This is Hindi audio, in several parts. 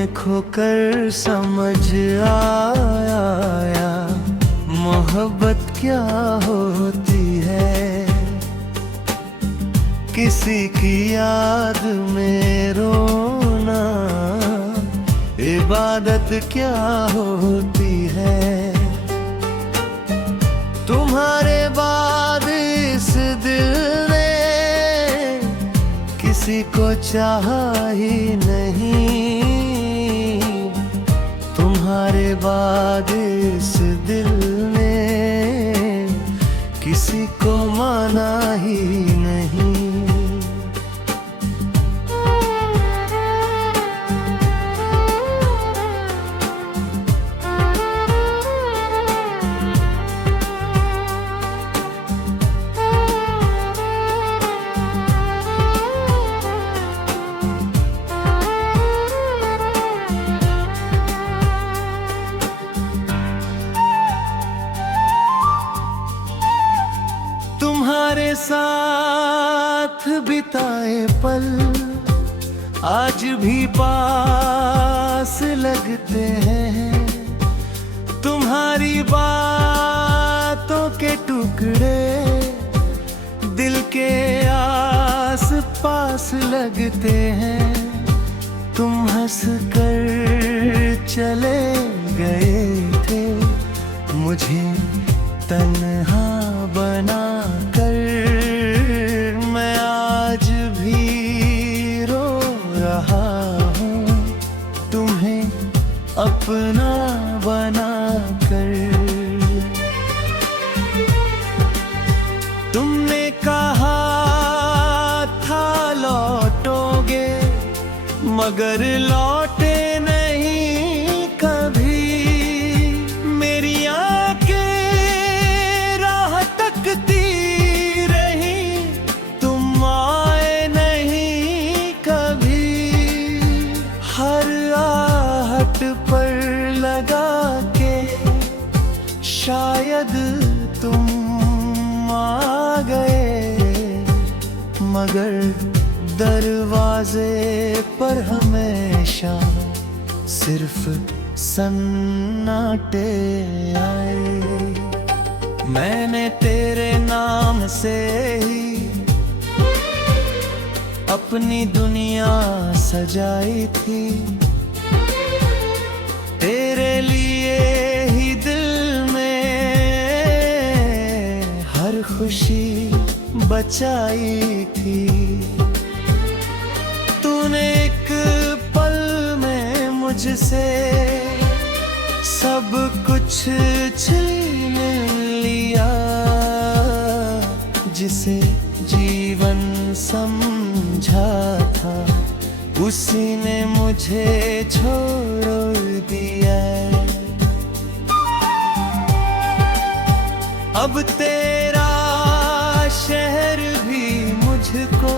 में खोकर समझ आया मोहब्बत क्या होती है। किसी की याद में रोना इबादत क्या होती है। तुम्हारे बाद इस दिल ने किसी को चाहा ही नहीं। तुम्हारे बाद इस दिल ने किसी को माना ही नहीं। तुम्हारे साथ बिताए पल आज भी पास लगते हैं। तुम्हारी बातों के टुकड़े दिल के आस पास लगते हैं। तुम हंस कर चले गए थे मुझे तन्हा बना कर। मैं आज भी रो रहा हूँ तुम्हें अपना बना कर। तुमने कहा था लौटोगे मगर लौटे नहीं कभी। मेरी पर लगा के शायद तुम आ गए मगर दरवाजे पर हमेशा सिर्फ सन्नाटे आए। मैंने तेरे नाम से ही अपनी दुनिया सजाई थी। तेरे लिए ही दिल में हर खुशी बचाई थी। तूने एक पल में मुझसे सब कुछ छीन लिया जिसे जीवन समझा था उसी ने मुझे छोड़ दिया। अब तेरा शहर भी मुझको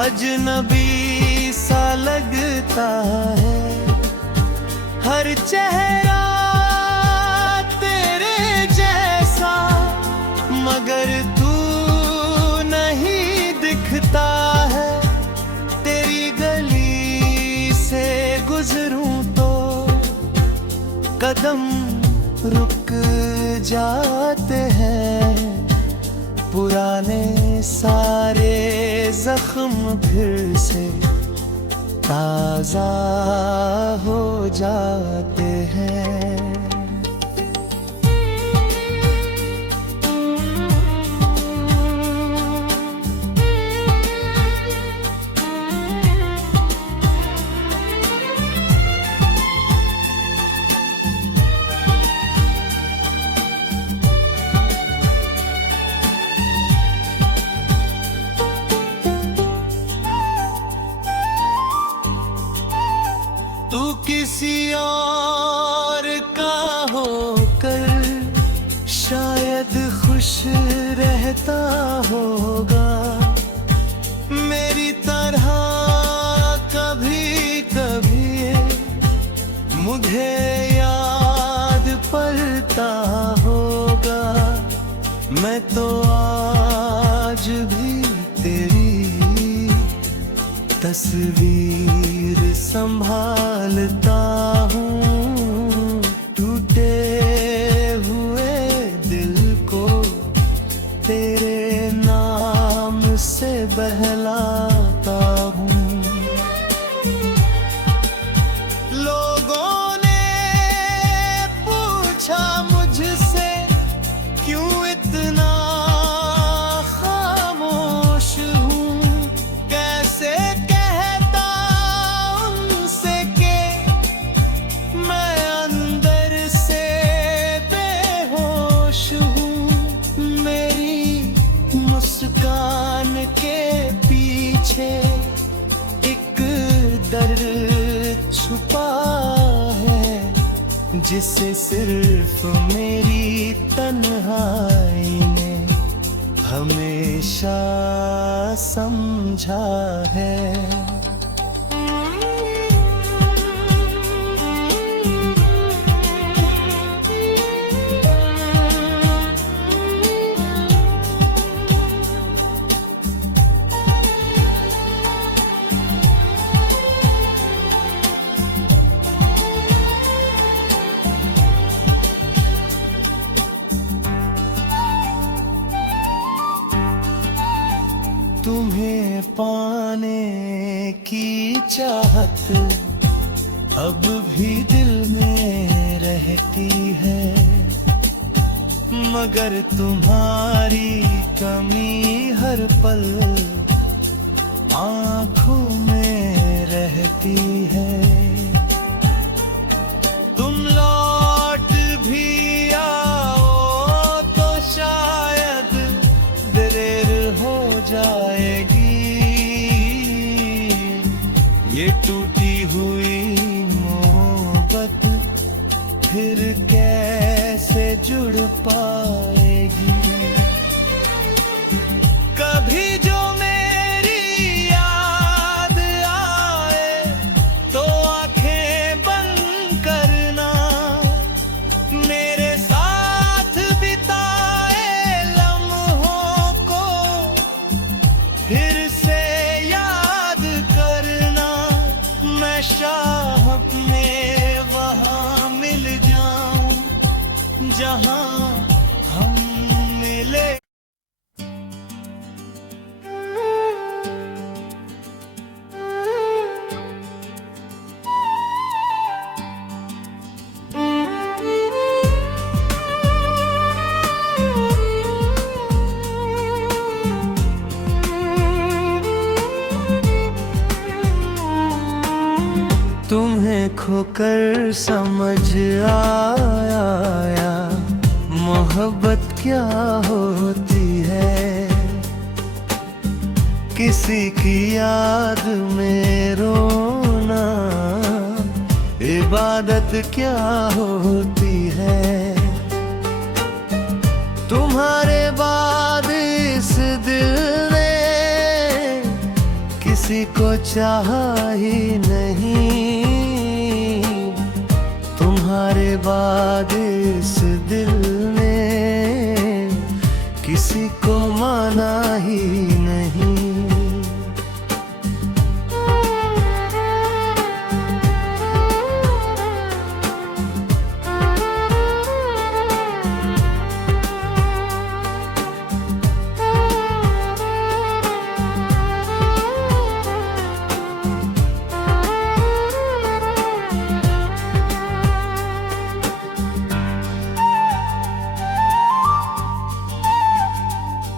अजनबी सा लगता है। हर चेहरा तेरे जैसा मगर तू नहीं दिखता है। तेरी गली से गुजरूं तो कदम रुक जाते हैं। पुराने सारे जख्म फिर से ताजा हो जाते हैं। तू किसी और का होकर शायद खुश रहता होगा। मेरी तरह कभी कभी मुझे याद पड़ता होगा। मैं तो आज भी तेरी तस्वीर संभालता हूँ, टूटे हुए दिल को तेरे नाम से बहलाता हूँ। लोगों ने पूछा मुझसे क्यों इतना खामोश हूँ, कैसे कहता उनसे कि मैं अंदर से बेहोश हूँ। मेरी मुस्कान के पीछे एक दर्द छुपा है, जिसे सिर्फ मेरी तन्हाई ने हमेशा समझा है। तुम्हें पाने की चाहत अब भी दिल में रहती है, मगर तुम्हारी कमी हर पल आँखों में रहती है। तुम लौट भी आओ तो शायद देर हो जाएगी। ये टूटी हुई मोहब्बत फिर कैसे जुड़ पाएगी। कभी जो मेरी याद आए तो आंखें बंद करना, मेरे साथ बिताए लम्हों को फिर से याद करना। मैं शाह में वहाँ मिल जाऊं जहाँ हम मिले। तुम्हें खोकर समझ आया मोहब्बत क्या होती है, किसी की याद में रोना इबादत क्या होती है। तुम्हारे बाद इस दिल ने किसी को चाहा ही नहीं, तुम्हारे बाद इस दिल ने किसी को माना ही नहीं।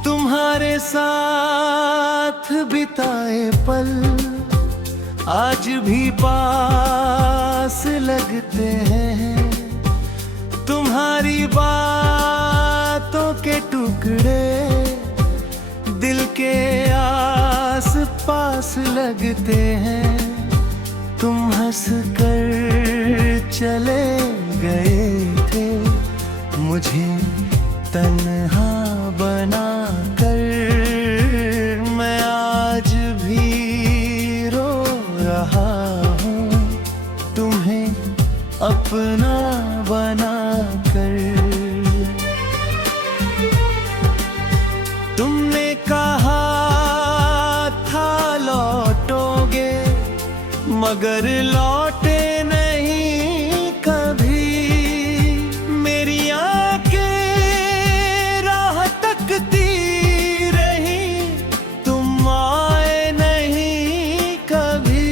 तुम्हारे साथ बिताए पल आज भी पास लगते हैं, तुम्हारी बातों के टुकड़े दिल के आस पास लगते हैं। तुम हंस कर चले गए थे, मुझे तन्हा बना कर। मैं आज भी रो रहा हूँ तुम्हें अपना बना कर। तुमने कहा था लौटोगे मगर लौटे नहीं कभी। मेरी आंखें राह तकती रही, तुम आए नहीं कभी।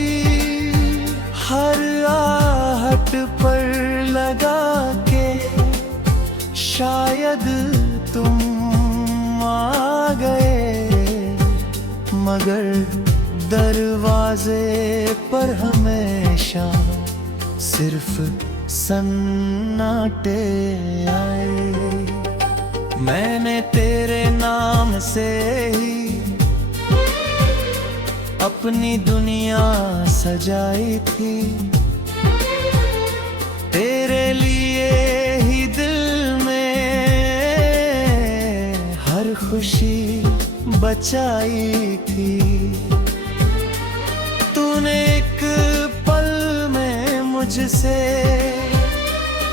हर आहट पर लगा के शायद तुम आ गए, मगर दरवाजे पर हमेशा सिर्फ सन्नाटे आए। मैंने तेरे नाम से ही अपनी दुनिया सजाई थी, तेरे लिए ही दिल में हर खुशी बचाई थी। तूने एक पल में मुझसे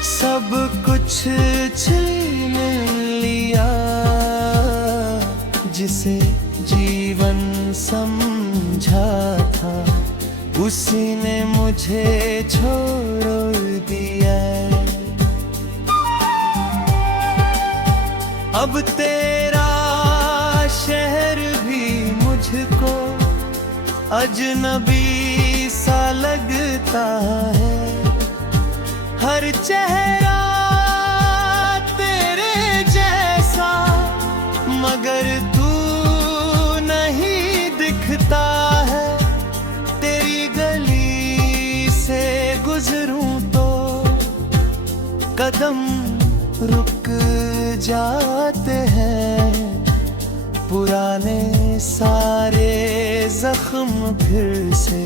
सब कुछ छीन लिया, जिसे जीवन समझा था उसी ने मुझे छोड़ दिया। अब तेरा शहर भी मुझको अजनबी सा लगता है। हर चेहरा तेरे जैसा, मगर तू नहीं दिखता है। तेरी गली से गुजरूं तो कदम रुक जाते हैं, पुराने सारे जख्म फिर से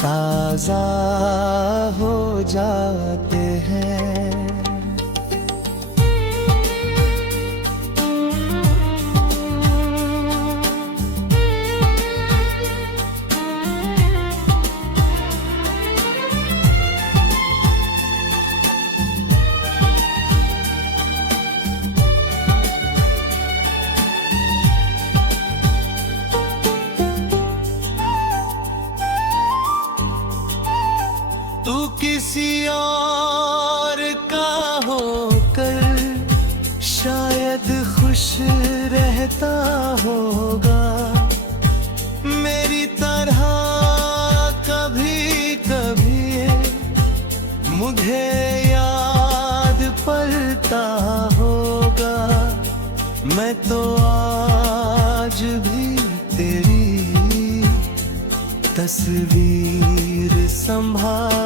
ताजा हो जाते हैं। तू किसी और का होकर शायद खुश रहता होगा, मेरी तरह कभी कभी मुझे याद पड़ता होगा। मैं तो आज भी तेरी तस्वीर संभाल